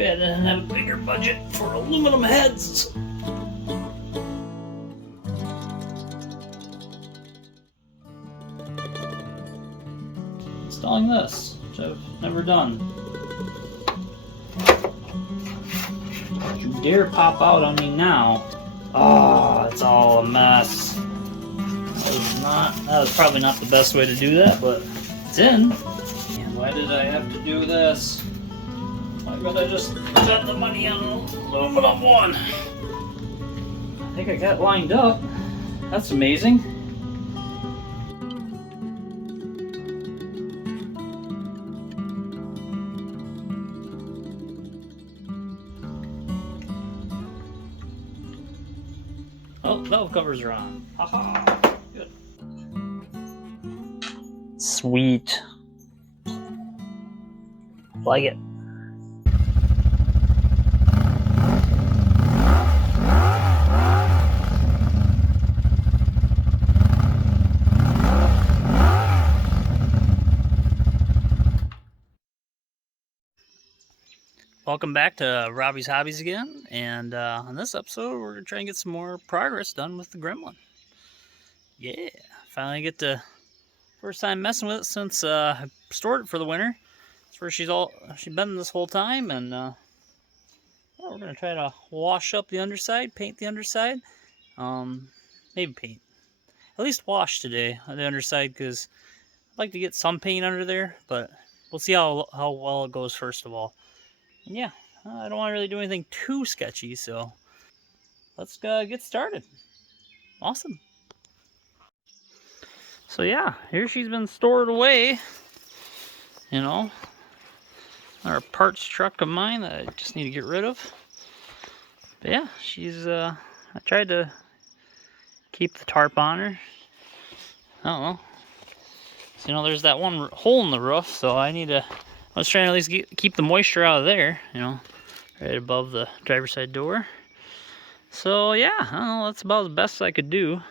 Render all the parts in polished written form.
bad I didn't have a bigger budget for aluminum heads. Installing this, which I've never done. Don't you dare pop out on me now. Oh, it's all a mess. That was probably not the best way to do that, but it's in. And why did I have to do this? Why could I just spend the money on an aluminum one? I think I got it lined up. That's amazing. Oh, valve covers are on. Haha. Good. Sweet. Like it. Welcome back to Robbie's Hobbies again, and on this episode we're going to try and get some more progress done with the Gremlin. Yeah, finally get to first time messing with it since I stored it for the winter. That's where she's been this whole time, and yeah, we're going to try to wash up the underside, paint the underside, maybe paint. At least wash today on the underside, because I'd like to get some paint under there, but we'll see how well it goes first of all. And yeah, I don't want to really do anything too sketchy, so let's get started. Awesome. So yeah, here she's been stored away. You know, our parts truck of mine that I just need to get rid of. But yeah, she's, I tried to keep the tarp on her. I don't know. So, you know, there's that one hole in the roof, so I was trying to at least keep the moisture out of there, you know, right above the driver's side door. So yeah, I don't know, that's about the best I could do.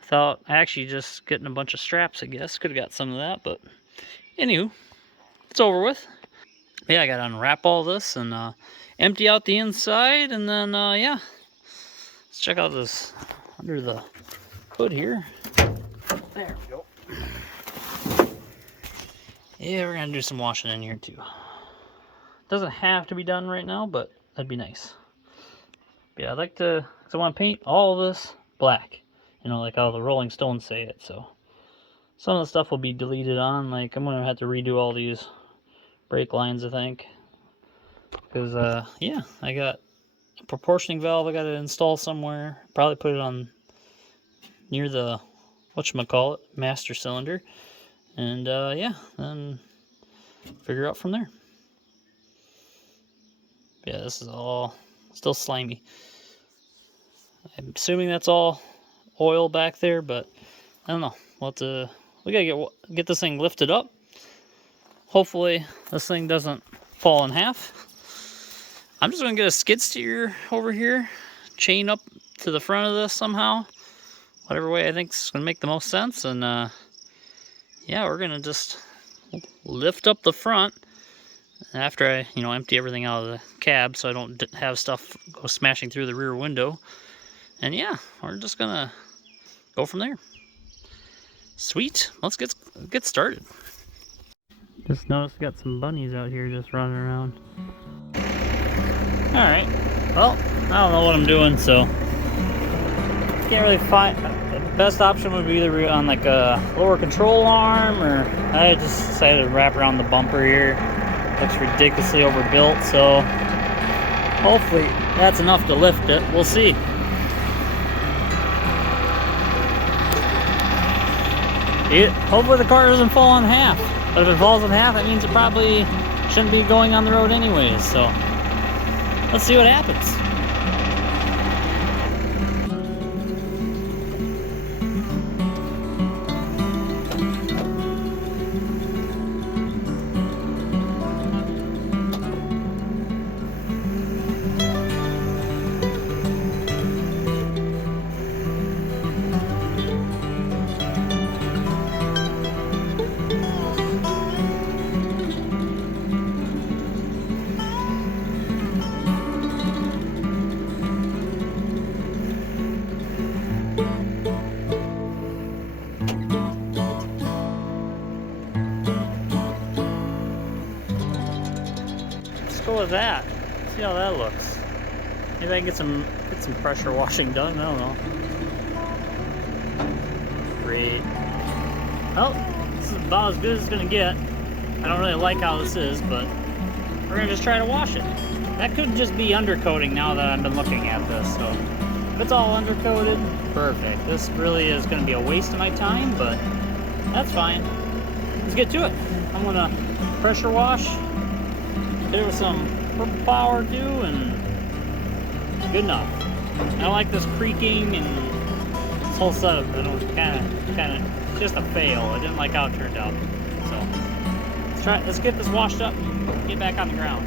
Without actually just getting a bunch of straps, I guess. Could have got some of that, but anywho, it's over with. Yeah, I got to unwrap all this and empty out the inside, and then yeah, let's check out this under the hood here. There we go. Yeah, we're gonna do some washing in here too. Doesn't have to be done right now, but that'd be nice. But yeah, I'd like to, because I want to paint all of this black. You know, like how the Rolling Stones say it. So some of the stuff will be deleted on. Like I'm gonna have to redo all these brake lines, I think. Because yeah, I got a proportioning valve I got to install somewhere. Probably put it on near the whatchamacallit, master cylinder. And yeah, then figure out from there. Yeah, this is all still slimy. I'm assuming that's all oil back there, but I don't know. We gotta get this thing lifted up. Hopefully this thing doesn't fall in half. I'm just gonna get a skid steer over here, chain up to the front of this somehow, whatever way I think is gonna make the most sense, and yeah, we're gonna just lift up the front after I, you know, empty everything out of the cab so I don't have stuff go smashing through the rear window. And yeah, we're just gonna go from there. Sweet, let's get started. Just noticed got some bunnies out here just running around. Alright, well, I don't know what I'm doing, so can't really find. The best option would be either on like a lower control arm, or I just decided to wrap around the bumper here. Looks ridiculously overbuilt, so hopefully that's enough to lift it. We'll see. Hopefully the car doesn't fall in half. But if it falls in half, that means it probably shouldn't be going on the road anyways, so let's see what happens. let's go with that. See how that looks. Maybe I can get some pressure washing done. I don't know. Great. Well, this is about as good as it's gonna get. I don't really like how this is, but we're gonna just try to wash it. That could just be undercoating now that I've been looking at this. So if it's all undercoated, perfect. This really is gonna be a waste of my time, but that's fine. Let's get to it. I'm gonna pressure wash, hit it with some purple power too, and good enough. I don't like this creaking and this whole setup. It was kind of just a fail. I didn't like how it turned out. So let's get this washed up and get back on the ground.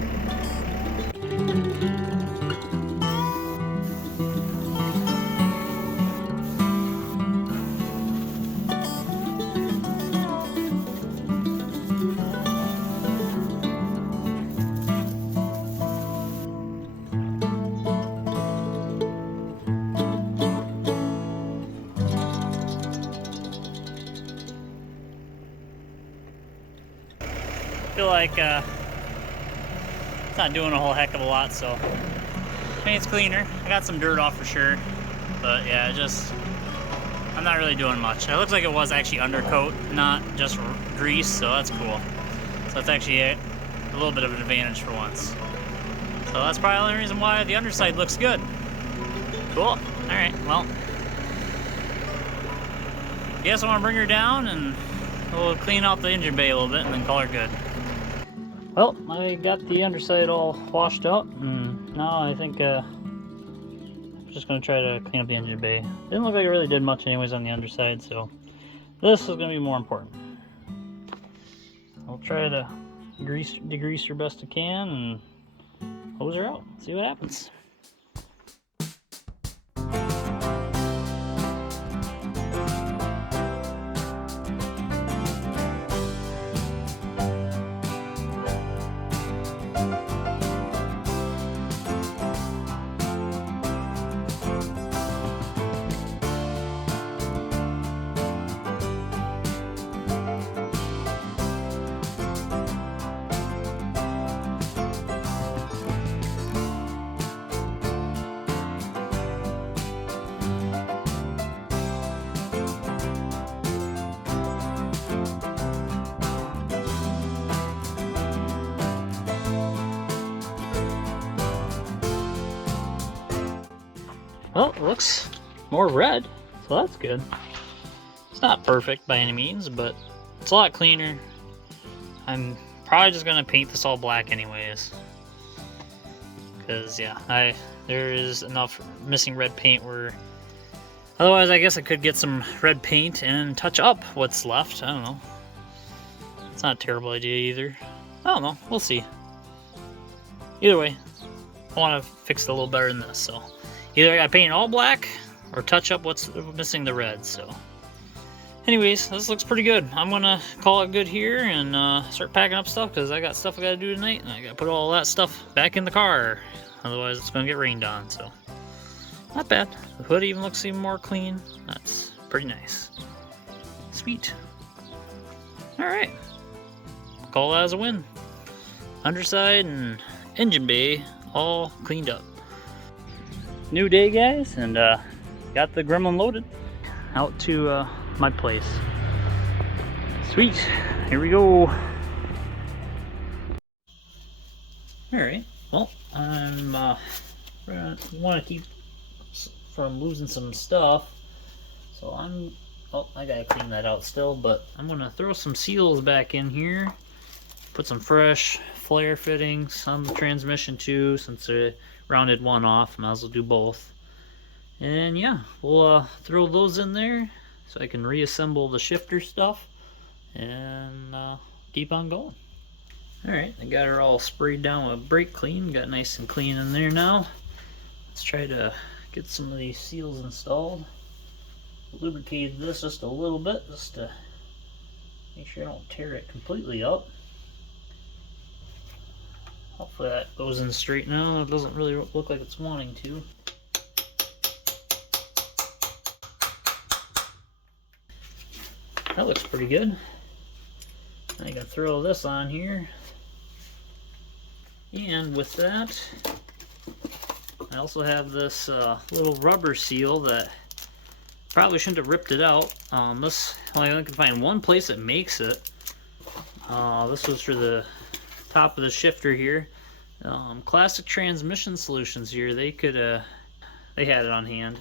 I feel like it's not doing a whole heck of a lot, so I mean, it's cleaner. I got some dirt off for sure, but yeah, I'm not really doing much. It looks like it was actually undercoat, not just grease, so that's cool. So that's actually a little bit of an advantage for once. So that's probably the only reason why the underside looks good. Cool. All right, well, I guess I want to bring her down and we'll clean out the engine bay a little bit and then call her good. Well, I got the underside all washed out, and now I think I'm just going to try to clean up the engine bay. Didn't look like it really did much anyways on the underside, so this is going to be more important. I'll try to degrease her best I can and hose her out, see what happens. Well, it looks more red, so that's good. It's not perfect by any means, but it's a lot cleaner. I'm probably just gonna paint this all black anyways. Because yeah, there is enough missing red paint where otherwise I guess I could get some red paint and touch up what's left. I don't know. It's not a terrible idea either. I don't know, we'll see. Either way, I want to fix it a little better than this, so either I gotta paint it all black or touch up what's missing the red. So anyways, this looks pretty good. I'm gonna call it good here and start packing up stuff because I got stuff I gotta do tonight and I gotta put all that stuff back in the car. Otherwise it's gonna get rained on. So not bad. The hood even looks even more clean. That's pretty nice. Sweet. Alright. Call that as a win. Underside and engine bay all cleaned up. New day, guys, and got the Gremlin loaded out to my place. Sweet, here we go. Alright, well, I'm want to keep from losing some stuff, so I gotta clean that out still, but I'm gonna throw some seals back in here, put some fresh flare fittings on the transmission too, since I rounded one off. Might as well do both. And yeah, we'll throw those in there so I can reassemble the shifter stuff and keep on going. Alright, I got her all sprayed down with brake clean, got nice and clean in there now. Let's try to get some of these seals installed. Lubricate this just a little bit just to make sure I don't tear it completely up. Hopefully that goes in straight now. It doesn't really look like it's wanting to. That looks pretty good. I can throw this on here. And with that, I also have this little rubber seal that probably shouldn't have ripped it out. This, well, I only can find one place that makes it. This was for the top of the shifter here. Classic Transmission Solutions here, they had it on hand.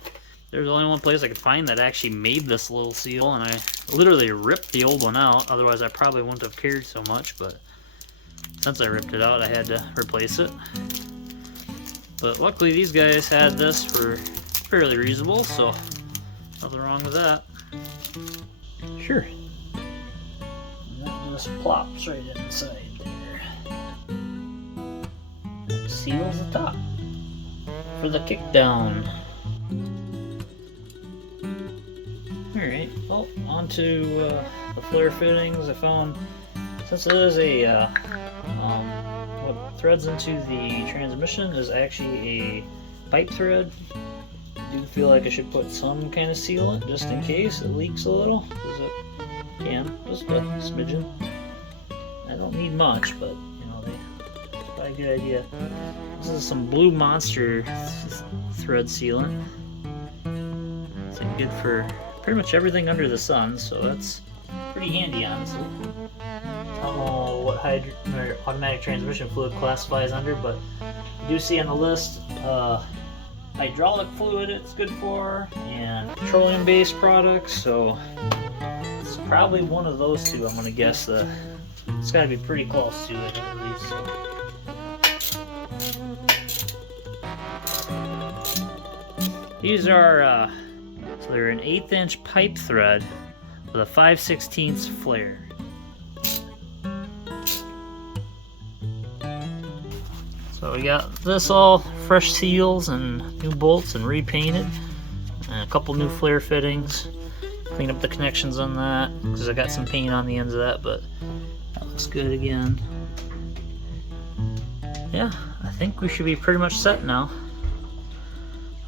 There's only one place I could find that actually made this little seal, and I literally ripped the old one out. Otherwise, I probably wouldn't have cared so much, but since I ripped it out, I had to replace it. But luckily, these guys had this for fairly reasonable, so nothing wrong with that. Sure. And that just plops right inside there. Seals the top for the kickdown. Alright, well, onto the flare fittings. I found, since it is a, what threads into the transmission is actually a pipe thread, I do feel like I should put some kind of sealant just in case it leaks a little, because it can, just a smidgen. I don't need much, but, you know, it's probably a good idea. This is some Blue Monster thread sealant. It's good for pretty much everything under the sun, so that's pretty handy, honestly. I don't know what automatic transmission fluid classifies under, but you do see on the list hydraulic fluid it's good for, and petroleum-based products, so it's probably one of those two. I'm going to guess that it's got to be pretty close to it, at least. These are so they're an 1/8 inch pipe thread with a 5/16 flare. So we got this all fresh seals and new bolts and repainted, and a couple new flare fittings. Clean up the connections on that because I got some paint on the ends of that, but that looks good again. Yeah, I think we should be pretty much set now.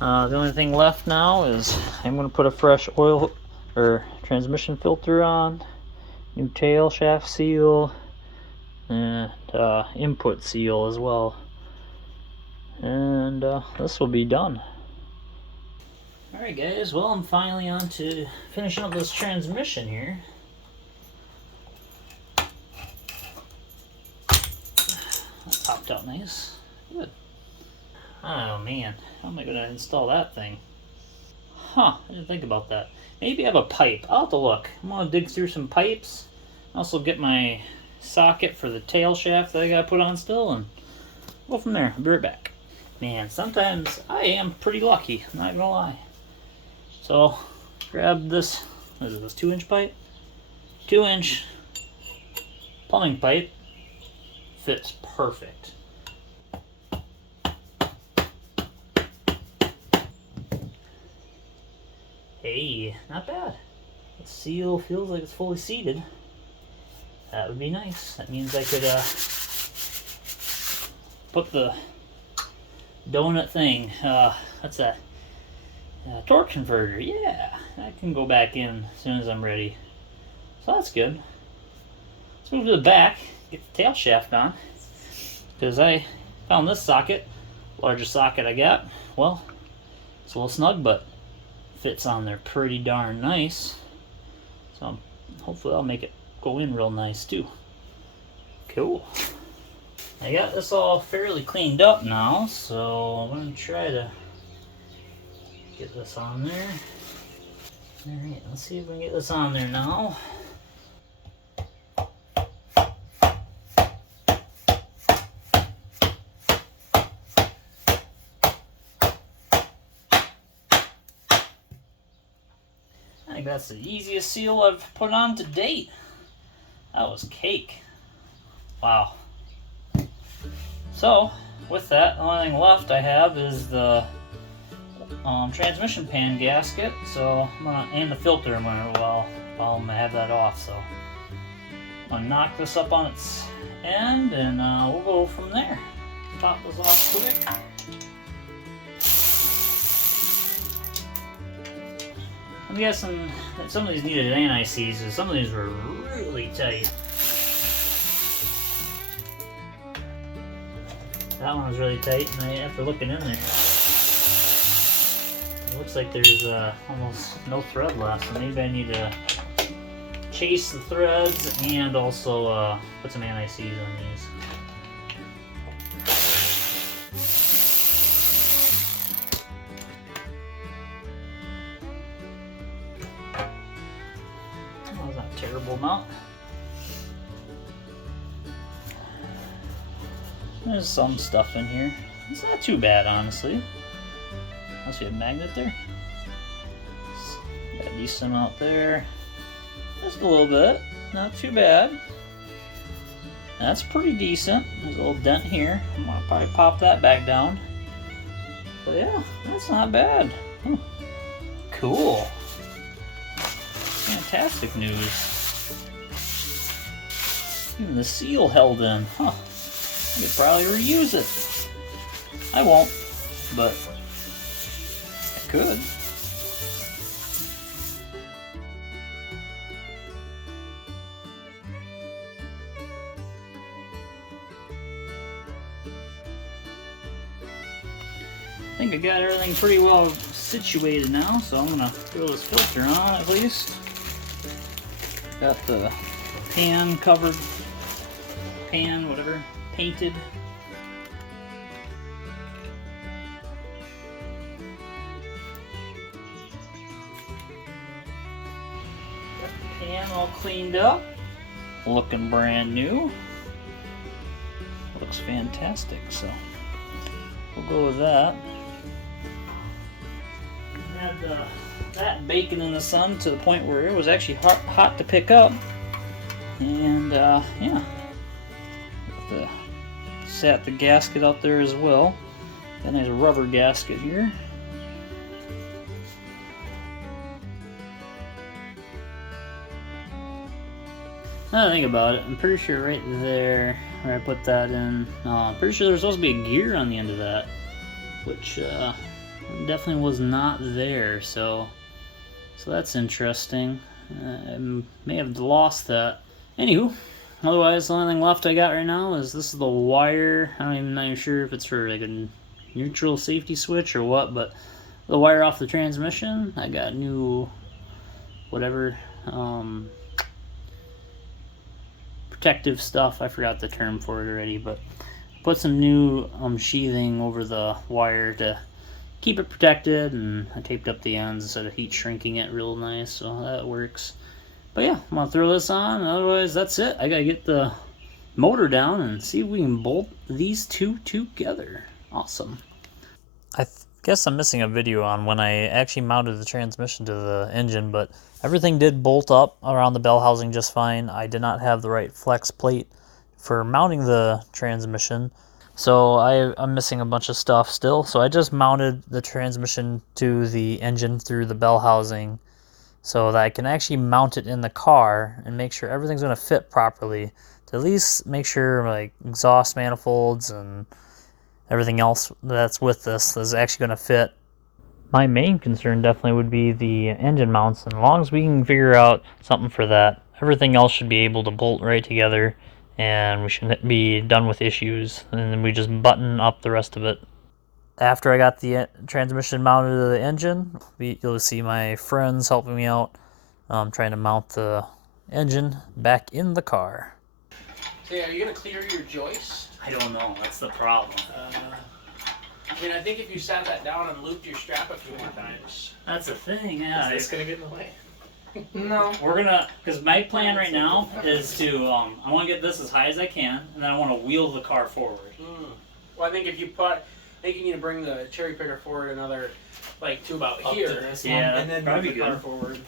The only thing left now is I'm going to put a fresh oil or transmission filter on, new tail shaft seal, and input seal as well. And this will be done. Alright guys, well, I'm finally on to finishing up this transmission here. That popped out nice. Good. Oh man, how am I going to install that thing? Huh, I didn't think about that. Maybe I have a pipe. I'll have to look. I'm going to dig through some pipes. Also get my socket for the tail shaft that I got to put on still, and go from there. I'll be right back. Man, sometimes I am pretty lucky, I'm not going to lie. So, grab this, what is this, 2-inch pipe? 2-inch plumbing pipe. Fits perfect. Hey, not bad. The seal feels like it's fully seated. That would be nice. That means I could put the donut thing, what's that? Torque converter, yeah. That can go back in as soon as I'm ready. So that's good. Let's move to the back, get the tail shaft on. Because I found this socket, largest socket I got. Well, it's a little snug, but fits on there pretty darn nice. So hopefully I'll make it go in real nice too. Cool. I got this all fairly cleaned up now, so I'm going to try to get this on there. Alright, let's see if we can get this on there now. I think that's the easiest seal I've put on to date. That was cake. Wow. So, with that, the only thing left I have is the transmission pan gasket. So, and the filter while I have that off. So, I'm gonna knock this up on its end, and we'll go from there. Pop this off quick. I'm guessing that some of these needed anti-seize, and some of these were really tight. That one was really tight, and after looking in there, it looks like there's almost no thread left, so maybe I need to chase the threads and also put some anti-seize on these. Oh, that's not a terrible amount. There's some stuff in here. It's not too bad, honestly. Unless we have a magnet there. Got a decent amount there. Just a little bit. Not too bad. That's pretty decent. There's a little dent here. I'm gonna probably pop that back down. But yeah, that's not bad. Oh, cool. Fantastic news. Even the seal held in. Huh. I could probably reuse it. I won't, but I could. I think I got everything pretty well situated now, so I'm gonna throw this filter on at least. Got the pan covered, whatever, painted. Got the pan all cleaned up, looking brand new. Looks fantastic, so we'll go with that. Had that baking in the sun to the point where it was actually hot to pick up, and yeah, sat the gasket out there as well. Got a nice rubber gasket here. Now that I think about it, I'm pretty sure right there where I put that in, I'm pretty sure there's supposed to be a gear on the end of that, which definitely was not there, so that's interesting. I may have lost that. Anywho, otherwise the only thing left I got right now is this is the wire. I'm not even sure if it's for like a neutral safety switch or what, but the wire off the transmission. I got new whatever protective stuff. I forgot the term for it already, but put some new sheathing over the wire to keep it protected, and I taped up the ends instead of heat shrinking it real nice, so that works. But yeah, I'm gonna throw this on, otherwise that's it. I gotta get the motor down and see if we can bolt these two together. Awesome. I guess I'm missing a video on when I actually mounted the transmission to the engine, but everything did bolt up around the bell housing just fine. I did not have the right flex plate for mounting the transmission, so I'm missing a bunch of stuff still. So I just mounted the transmission to the engine through the bell housing so that I can actually mount it in the car and make sure everything's going to fit properly, to at least make sure like exhaust manifolds and everything else that's with this is actually going to fit. My main concern definitely would be the engine mounts, and as long as we can figure out something for that, everything else should be able to bolt right together, and we shouldn't be done with issues, and then we just button up the rest of it. After I got the transmission mounted to the engine, you'll see my friends helping me out, trying to mount the engine back in the car. So yeah, are you going to clear your joist? I don't know, that's the problem. I mean, I think if you sat that down and looped your strap a few more times. That's the thing, yeah. Is this going to get in the way? No. We're gonna, because my plan right now is to, I want to get this as high as I can, and then I want to wheel the car forward. Well, I think if you I think you need to bring the cherry picker forward another, like, to about here. To this one, and then move the car forward.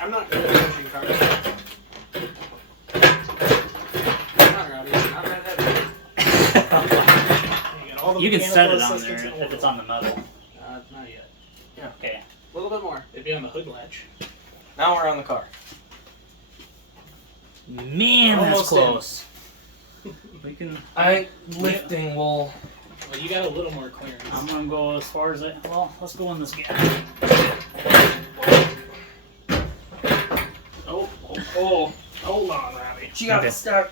I'm not good at pushing cars. Not rowdy, not that heavy. You can set it on there if it's on the metal. Not yet. Yeah. Okay. A little bit more. It'd be on the hood latch. Now we're on the car. Man, that's close. We can. Lifting will. Well, you got a little more clearance. I'm gonna go as far as well, let's go in this gap. Oh. Hold on, Abby. She got to start.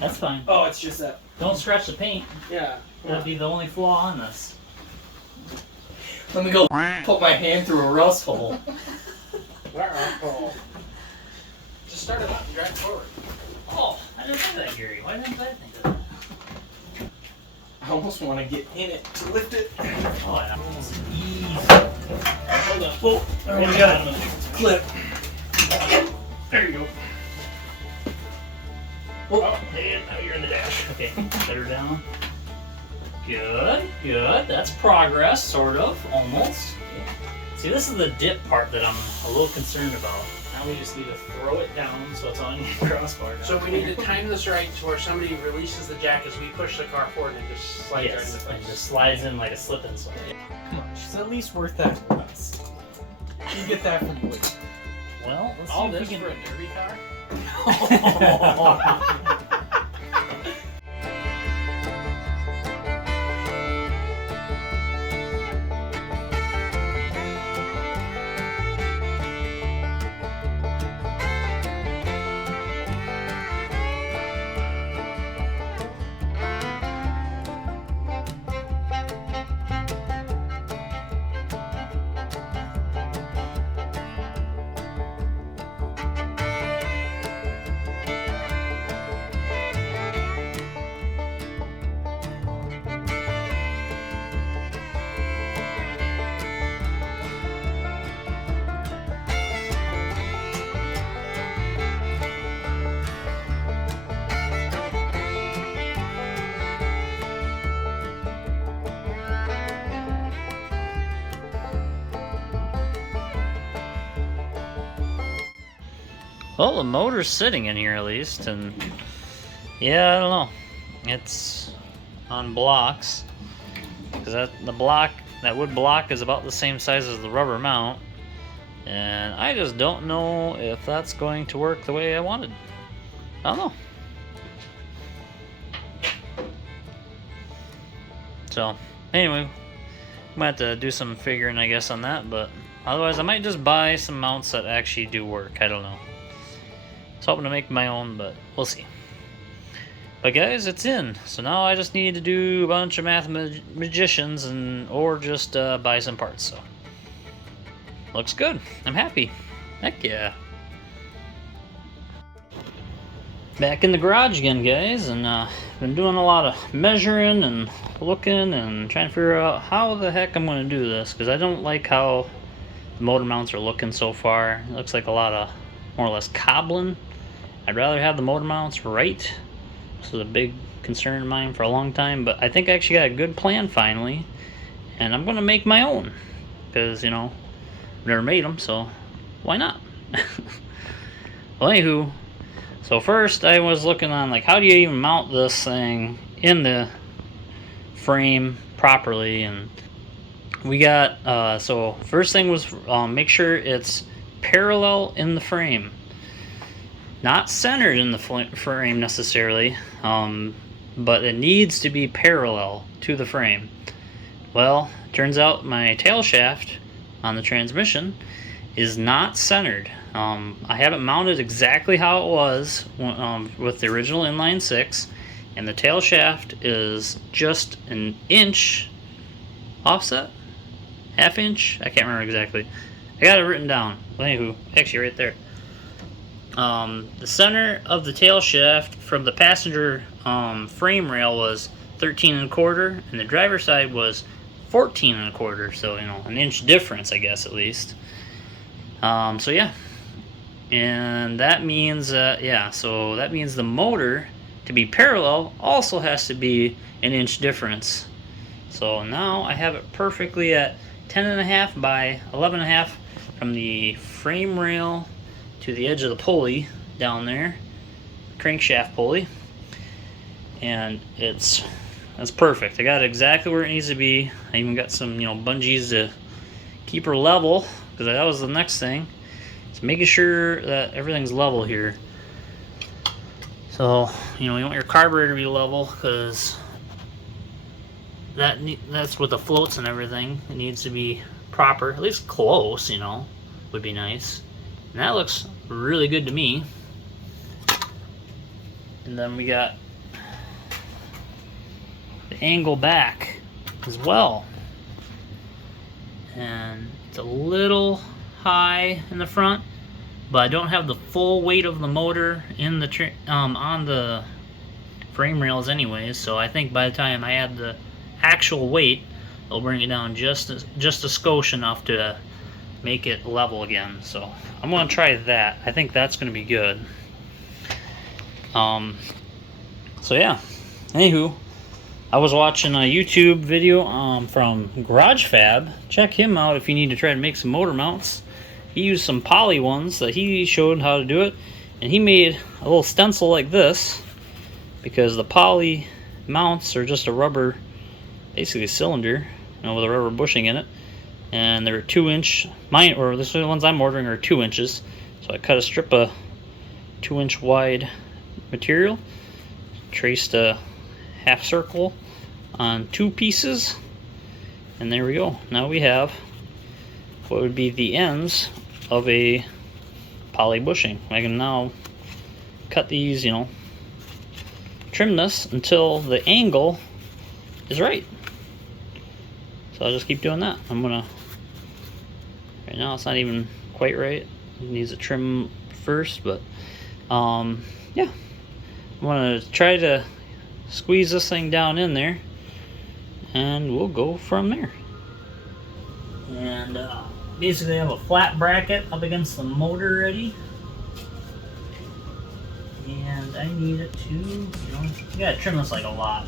That's fine. Oh, it's just that. Don't scratch the paint. Yeah. That'd be the only flaw on this. Let me go put my hand through a rust hole. Just start it up and drive it forward. Oh, I didn't think of that, Gary. Why didn't I think of that? I almost want to get in it to lift it. Oh, I almost easy. Hold on. Oh, there we go. Clip. There you go. Oh, And now you're in the dash. Okay, set her down. Good, good. That's progress, sort of, almost. See, this is the dip part that I'm a little concerned about. Now we just need to throw it down so it's on your crossbar. So we need to time this right to where somebody releases the jack as we push the car forward and it just slides right in the Yes, and place. just slides in like a slip and slide. come on. She's at least worth that to us. You get that from Blue. Well, let's All see if this we for can... a derby car? Well, the motor's sitting in here at least, and yeah, I don't know. It's on blocks, because that wood block is about the same size as the rubber mount, and I just don't know if that's going to work the way I wanted. I don't know. So, anyway, I might have to do some figuring, I guess, on that, but otherwise I might just buy some mounts that actually do work. I don't know. I was hoping to make my own, but we'll see. But guys, it's in. So now I just need to do a bunch of magicians or just buy some parts. So looks good. I'm happy. Heck yeah. Back in the garage again, guys, and been doing a lot of measuring and looking and trying to figure out how the heck I'm going to do this, because I don't like how the motor mounts are looking so far. It looks like a lot of more or less cobbling. I'd rather have the motor mounts right. This was a big concern of mine for a long time, but I think I actually got a good plan finally, and I'm going to make my own, because, you know, I've never made them, so why not? Well, anywho, so first I was looking on, like, how do you even mount this thing in the frame properly, and we got, so first thing was make sure it's parallel in the frame. Not centered in the frame necessarily, but it needs to be parallel to the frame. Well, turns out my tail shaft on the transmission is not centered. I have it mounted exactly how it was with the original inline 6, and the tail shaft is just an inch offset, half inch, I can't remember exactly. I got it written down. Well, anywho, actually right there. The center of the tail shaft from the passenger frame rail was 13 1/4, and the driver's side was 14 1/4. So, you know, an inch difference, I guess, at least. So yeah, and that means so that means the motor, to be parallel, also has to be an inch difference. So now I have it perfectly at 10.5 by 11.5 from the frame rail to the edge of the pulley down there, crankshaft pulley, and that's perfect. I got it exactly where it needs to be. I even got some, you know, bungees to keep her level, because that was the next thing. It's making sure that everything's level here. So, you know, you want your carburetor to be level, because that's with the floats and everything. It needs to be proper, at least close, you know, would be nice. And that looks really good to me. And then we got angle back as well. And it's a little high in the front, but I don't have the full weight of the motor in the on the frame rails anyways, so I think by the time I add the actual weight, it'll bring it down just a skosh enough to make it level again. So I'm gonna try that. I think that's gonna be good. So yeah, anywho, I was watching a YouTube video from Garage Fab. Check him out if you need to try to make some motor mounts. He used some poly ones that he showed how to do it, and he made a little stencil like this, because the poly mounts are just a rubber, basically a cylinder, with a rubber bushing in it, and they're 2-inch. Mine, or the ones I'm ordering, are 2 inches. So I cut a strip of 2-inch wide material, traced a half circle on 2 pieces, and there we go. Now we have what would be the ends of a poly bushing. I can now cut these, trim this until the angle is right. So I'll just keep doing that. Right now it's not even quite right. It needs a trim first, but yeah. I'm gonna try to squeeze this thing down in there, and we'll go from there. And basically I have a flat bracket up against the motor ready. And I need it to, you gotta trim this like a lot.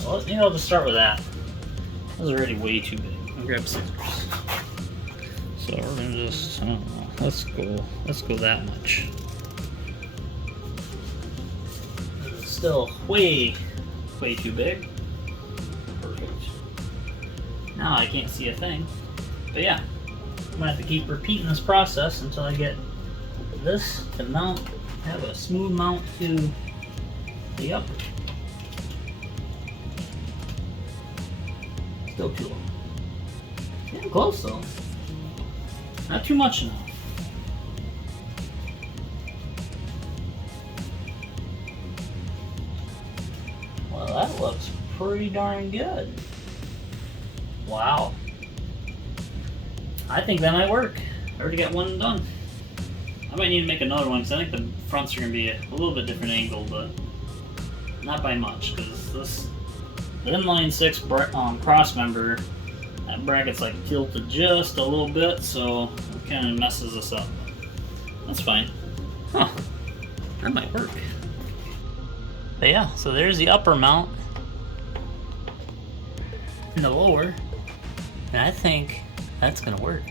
So I'll just start with that. That was already way too big. I'll grab scissors. So we're gonna just, I don't know, let's go that much. It's still way too big. Perfect. Now I can't see a thing. But yeah, I'm gonna have to keep repeating this process until I get this to mount, have a smooth mount to the upper. Still too low. Getting close though. Not too much enough. Well, that looks pretty darn good. Wow. I think that might work. I already got one done. I might need to make another one, because I think the fronts are going to be a little bit different angle, but not by much, because the inline 6 cross member, that bracket's like tilted just a little bit, so it kind of messes us up. That's fine. Huh. That might work. But yeah, so there's the upper mount and the lower, and I think that's gonna work.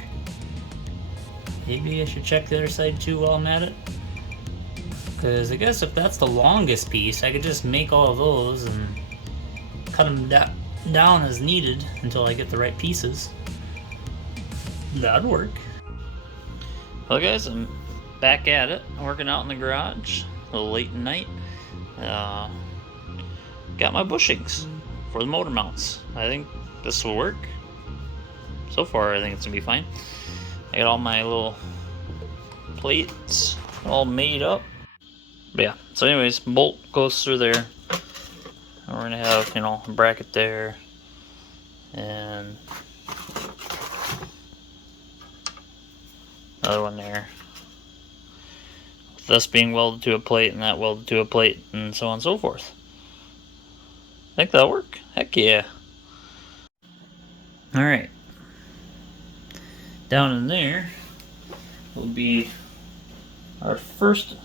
Maybe I should check the other side too while I'm at it, because I guess if that's the longest piece, I could just make all of those and cut them down as needed until I get the right pieces. That'd work. Well guys, I'm back at it, working out in the garage, a little late at night. Got my bushings for the motor mounts. I think this will work. So far I think it's gonna be fine. I got all my little plates all made up. But yeah, so anyways, bolt goes through there. And we're gonna have, a bracket there, and another one there. With this being welded to a plate and that welded to a plate, and so on and so forth. I think that'll work. Heck yeah. Alright. Down in there will be our first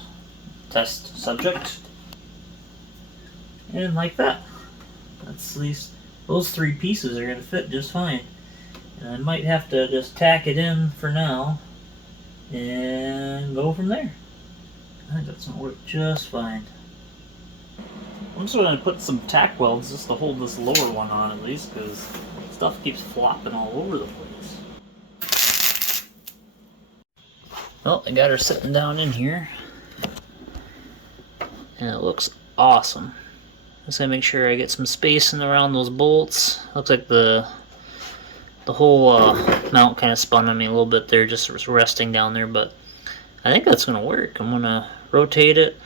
test subject. And like that. That's at least, those 3 pieces are going to fit just fine. And I might have to just tack it in for now and go from there. I think that's going to work just fine. I'm just going to put some tack welds just to hold this lower one on at least, because stuff keeps flopping all over the place. Well, I got her sitting down in here, and it looks awesome. Just gotta make sure I get some spacing around those bolts. Looks like the whole mount kind of spun on me a little bit there, just resting down there, but I think that's gonna work. I'm gonna rotate it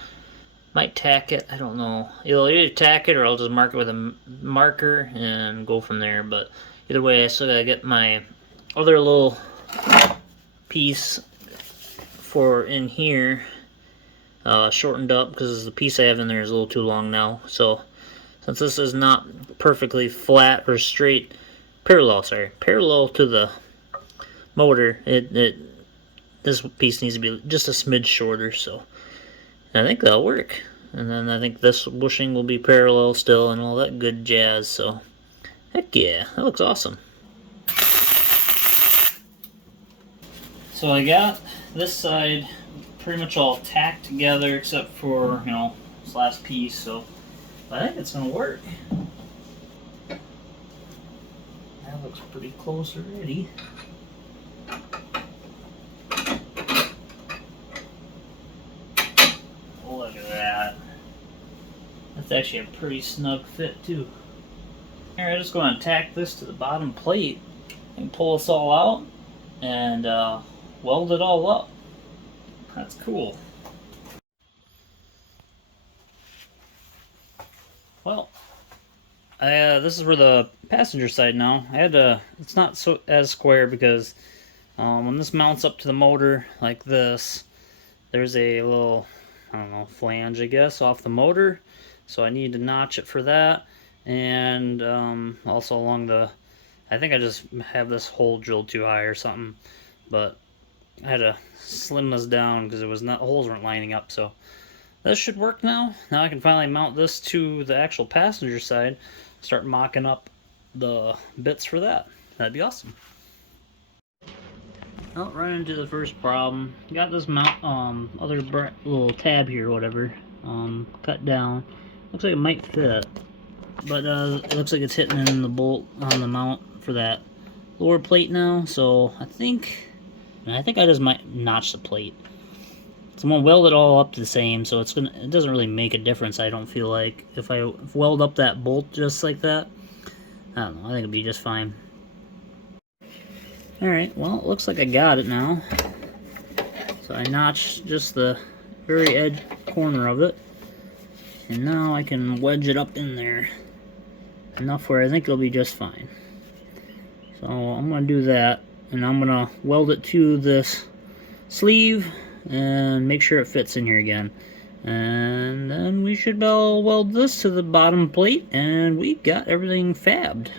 Might tack it. I don't know. Either tack it or I'll just mark it with a marker and go from there. But either way, I still gotta get my other little piece for in here shortened up because the piece I have in there is a little too long now. So since this is not perfectly flat or straight, parallel to the motor, this piece needs to be just a smidge shorter. So I think that'll work. And then I think this bushing will be parallel still and all that good jazz. So heck yeah, that looks awesome. So I got this side pretty much all tacked together except for, you know, this last piece. So I think it's gonna work. That looks pretty close already. Look at that. That's actually a pretty snug fit too. Alright, I'm just going to tack this to the bottom plate and pull this all out and weld it all up. That's cool. Well, this is for the passenger side now. I had to, it's not so as square because when this mounts up to the motor like this, there's a little, I don't know, flange I guess off the motor. So I need to notch it for that. And also along the, I think I just have this hole drilled too high or something. But I had to slim this down because it was not, holes weren't lining up. So this should work now. Now I can finally mount this to the actual passenger side. Start mocking up the bits for that. That'd be awesome. Well, right into the first problem. Got this mount, other little tab here, whatever, cut down. Looks like it might fit, but it looks like it's hitting in the bolt on the mount for that lower plate now. So I think I just might notch the plate. So I'm gonna weld it all up the same, so it doesn't really make a difference. I don't feel like if I weld up that bolt just like that. I don't know. I think it'd be just fine. Alright, well, it looks like I got it now. So I notched just the very edge corner of it. And now I can wedge it up in there. Enough where I think it'll be just fine. So I'm going to do that. And I'm going to weld it to this sleeve and make sure it fits in here again. And then we should weld this to the bottom plate and we got everything fabbed.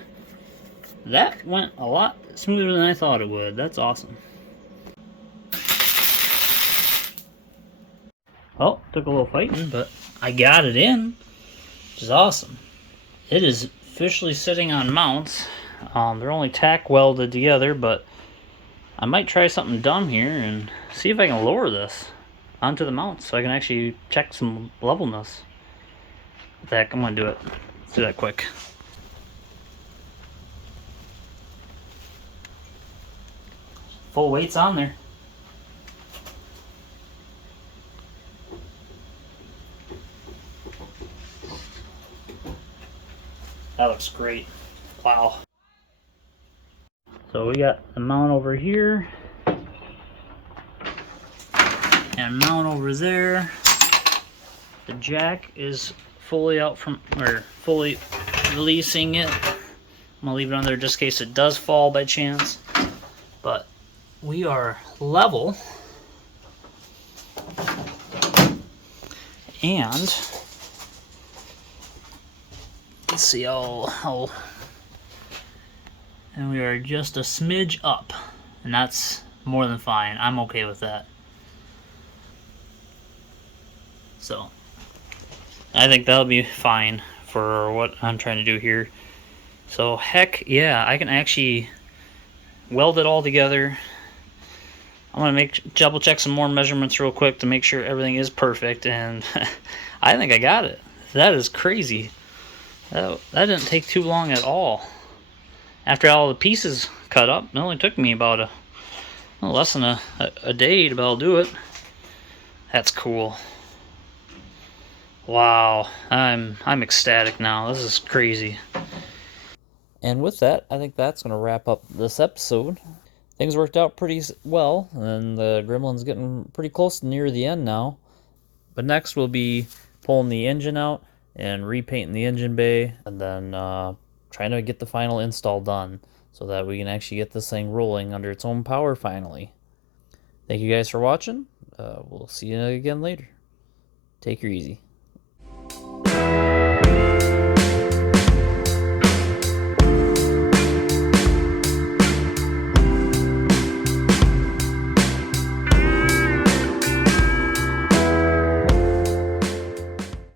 That went a lot smoother than I thought it would. That's awesome. Well, took a little fighting, but I got it in, which is awesome. It is officially sitting on mounts. They're only tack welded together, but I might try something dumb here and see if I can lower this onto the mounts so I can actually check some levelness. What the heck, I'm gonna do it. Let's do that quick. Full weight's on there. That looks great. Wow. So we got the mount over here and mount over there. The jack is fully out from, or fully releasing it. I'm gonna leave it on there just in case it does fall by chance. But we are level. And let's see how and we are just a smidge up, and that's more than fine. I'm okay with that. So I think that'll be fine for what I'm trying to do here. So heck yeah, I can actually weld it all together. I'm gonna double check some more measurements real quick to make sure everything is perfect, and I think I got it. That is crazy. That didn't take too long at all. After all the pieces cut up, it only took me about less than a day to be able to do it. That's cool. Wow, I'm ecstatic now. This is crazy. And with that, I think that's gonna wrap up this episode. Things worked out pretty well, and the Gremlin's getting pretty close to near the end now. But next will be pulling the engine out and repainting the engine bay, and then trying to get the final install done so that we can actually get this thing rolling under its own power finally. Thank you guys for watching. We'll see you again later. Take her easy.